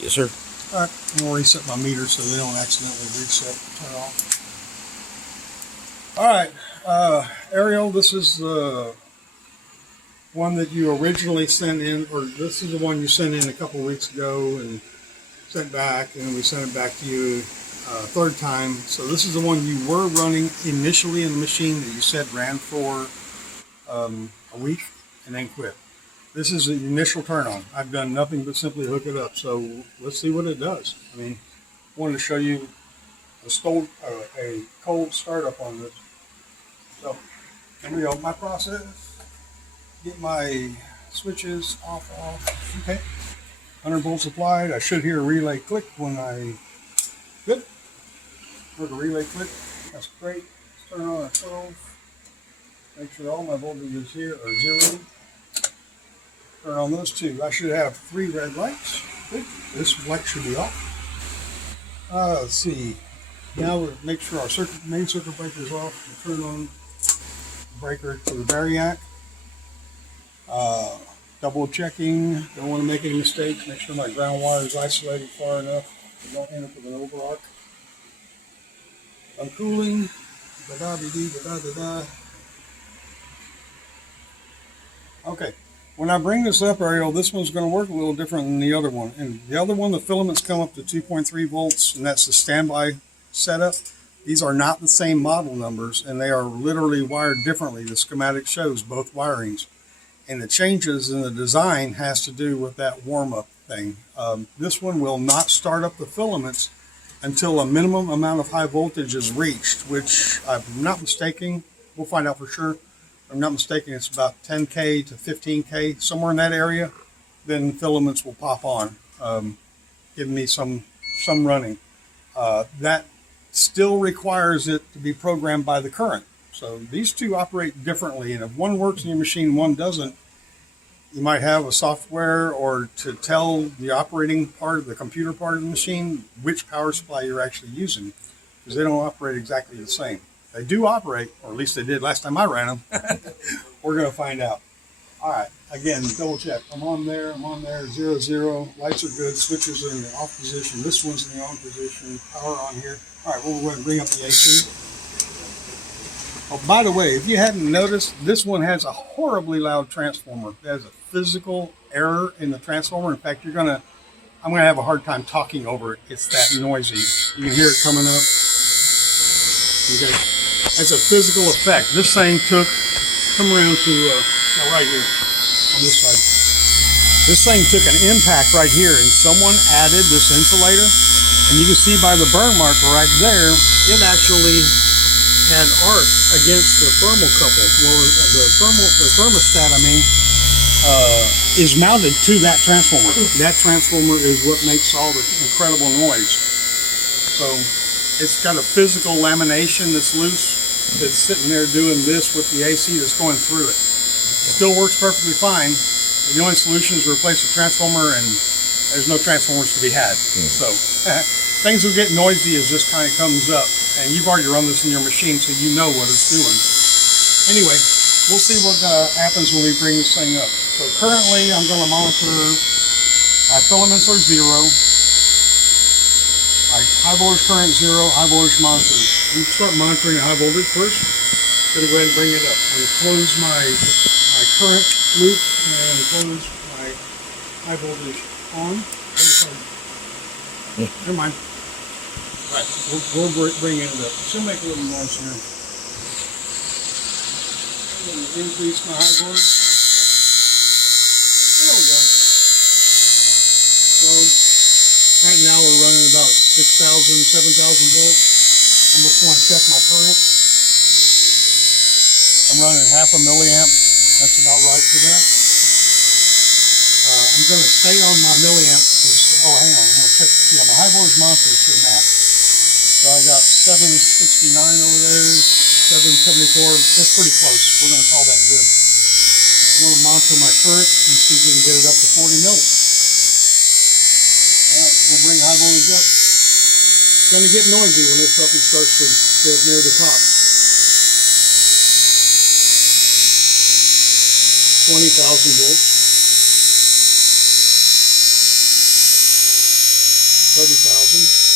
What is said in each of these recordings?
Yes, sir. All right, I'm gonna reset my meter so they don't accidentally reset turn off. All right, Ariel, this is the one that you originally sent in, or this is the one you sent in a couple of weeks ago and sent back, and we sent it back to you third time. So this is the one you were running initially in the machine that you said ran for a week and then quit. This is the initial turn on. I've done nothing but simply hook it up. So let's see what it does. I mean, I wanted to show you a cold startup on this. So here we go. My process. Get my switches off. Okay. 100 volts applied. I should hear a relay click when I good. Heard a relay click. That's great. Let's turn on a 12. Make sure all my voltages here are zero. Turn on those two. I should have 3 red lights. Good. This light should be off. Let's see. Now we'll make sure our main circuit breaker is off. We'll turn on the breaker to the variac. Double checking. Don't want to make any mistakes. Make sure my ground wire is isolated far enough. So don't end up with an overarc. Uncooling. Da-da-dee-dee-da-da-da-da. Okay. When I bring this up, Ariel, this one's going to work a little different than the other one. And the other one, the filaments come up to 2.3 volts, and that's the standby setup. These are not the same model numbers, and they are literally wired differently. The schematic shows both wirings. And the changes in the design has to do with that warm-up thing. This one will not start up the filaments until a minimum amount of high voltage is reached, which I'm not mistaken. We'll find out for sure. If I'm not mistaken, it's about 10K to 15K, somewhere in that area. Then filaments will pop on, giving me some running. That still requires it to be programmed by the current. So these two operate differently, and if one works in your machine, one doesn't, you might have a software or to tell the operating part of the computer part of the machine which power supply you're actually using, because they don't operate exactly the same. They do operate, or at least they did last time I ran them. We're going to find out. All right, again, double check. I'm on there, 0, 0. Lights are good, switches are in the off position. This one's in the on position, power on here. All right, we'll go ahead and bring up the AC. Oh, by the way, if you hadn't noticed, this one has a horribly loud transformer. There's a physical error in the transformer. In fact, I'm gonna have a hard time talking over it. It's that noisy. You can hear it coming up. Okay, that's a physical effect. This thing come around to right here on this side. This thing took an impact right here, and someone added this insulator, and you can see by the burn marker right there, it actually had arc against the thermal couple. Well, the thermostat, is mounted to that transformer. That transformer is what makes all the incredible noise. So it's got a physical lamination that's loose, that's sitting there doing this with the AC that's going through it. It still works perfectly fine. The only solution is to replace the transformer, and there's no transformers to be had. So things will get noisy as this kind of comes up. And you've already run this in your machine, so you know what it's doing. Anyway, we'll see what happens when we bring this thing up. So currently, I'm going to monitor my filaments are 0. My high voltage current 0, high voltage monitor. We start monitoring the high voltage first. Going to go ahead and bring it up. I'm going to close my current loop and close my high voltage on. Never mind. All right, we'll bring it up. Still make a little noise here. I'm going to increase my high voltage. There we go. So right now we're running about 6,000, 7,000 volts. I'm just going to check my current. I'm running half a milliamp. That's about right for that. I'm going to stay on my milliamp. Oh, hang on. I'm going to check. Yeah, my high voltage monitor is sitting at. So I got 769 over there, 774. That's pretty close. We're going to call that good. I'm going to monitor my current and see if we can get it up to 40 mils. All right, we'll bring high voltage up. It's going to get noisy when this puppy starts to get near the top. 20,000 volts. 30,000.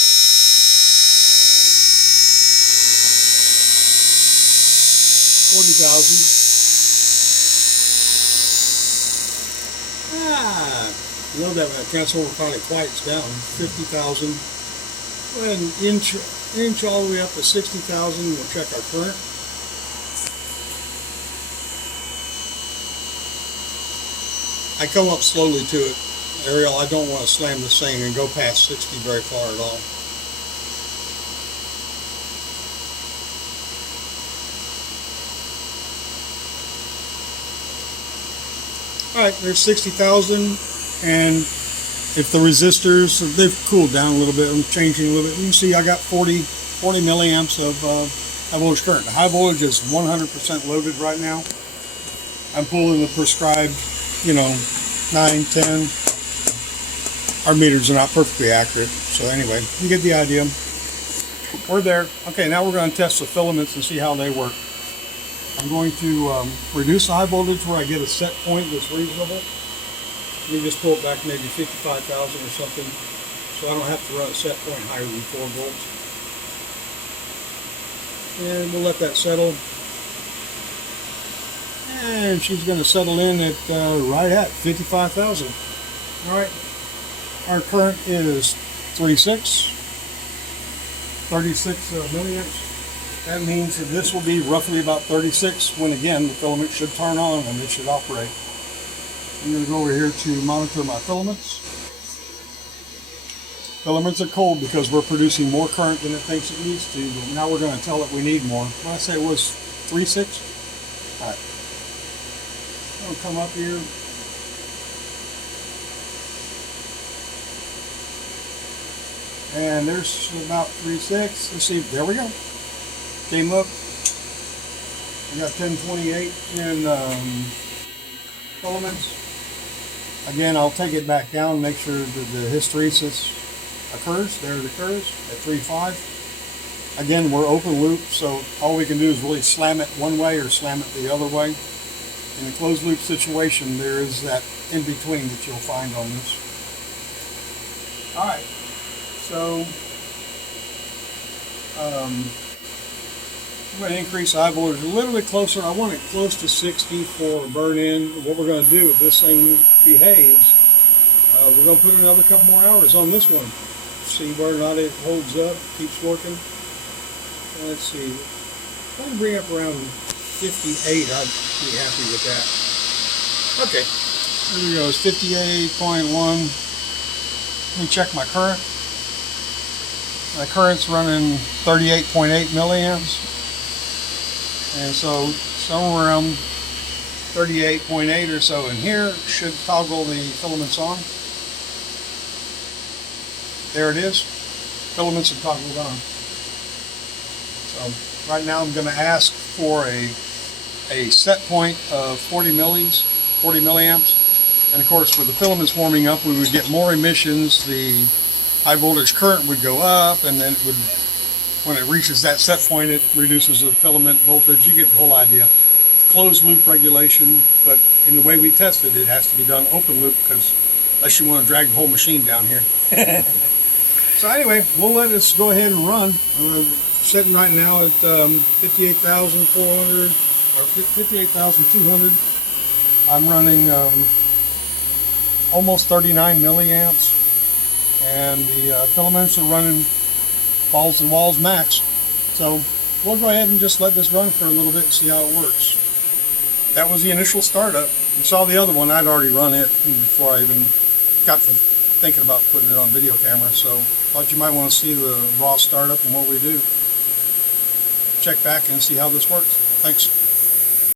40,000. I love that when I transformer finally quiets down. 50,000. Go ahead and inch all the way up to 60,000. We'll check our current. I come up slowly to it, Ariel. I don't want to slam this thing and go past 60 very far at all. Alright, there's 60,000, and if the resistors, they've cooled down a little bit, I'm changing a little bit. You can see I got 40 milliamps of high voltage current. The high voltage is 100% loaded right now. I'm pulling the prescribed, 9, 10. Our meters are not perfectly accurate, so anyway, you get the idea. We're there. Okay, now we're going to test the filaments and see how they work. I'm going to reduce the high voltage where I get a set point that's reasonable. Let me just pull it back maybe 55,000 or something, so I don't have to run a set point higher than 4 volts. And we'll let that settle. And she's going to settle in at right at 55,000. All right, our current is 36 milliamps. That means that this will be roughly about 36 when again the filament should turn on and it should operate. I'm going to go over here to monitor my filaments. Filaments are cold because we're producing more current than it thinks it needs to, but now we're going to tell it we need more. What did I say it was 36? All right. I'm going to come up here. And there's about 36. Let's see, there we go. Came up. I got 1028 in filaments. Again, I'll take it back down, make sure that the hysteresis occurs. There it occurs at 3.5. Again, we're open loop, so all we can do is really slam it one way or slam it the other way. In a closed loop situation, there is that in between that you'll find on this. All right, so I'm going to increase the high voltage a little bit closer. I want it close to 60 for burn in. What we're going to do if this thing behaves, we're going to put another couple more hours on this one. See whether or not it holds up, keeps working. Let's see. If I can bring up around 58, I'd be happy with that. Okay, here we go. It's 58.1. Let me check my current. My current's running 38.8 milliamps. And so somewhere around 38.8 or so in here should toggle the filaments on. There it is. Filaments are toggled on. So right now I'm going to ask for a set point of 40 milliamps. And of course with the filaments warming up we would get more emissions. The high voltage current would go up, and then it would, when it reaches that set point, it reduces the filament voltage. You get the whole idea. It's closed loop regulation, but in the way we tested it has to be done open loop, because unless you want to drag the whole machine down here. So anyway, we'll let this go ahead and run. We're sitting right now at 58,400 or 58,200. I'm running almost 39 milliamps, and the filaments are running balls and walls max. So we'll go ahead and just let this run for a little bit and see how it works. That was the initial startup. You saw the other one, I'd already run it before I even got to thinking about putting it on video camera, so thought you might want to see the raw startup and what we do. Check back and see how this works. Thanks.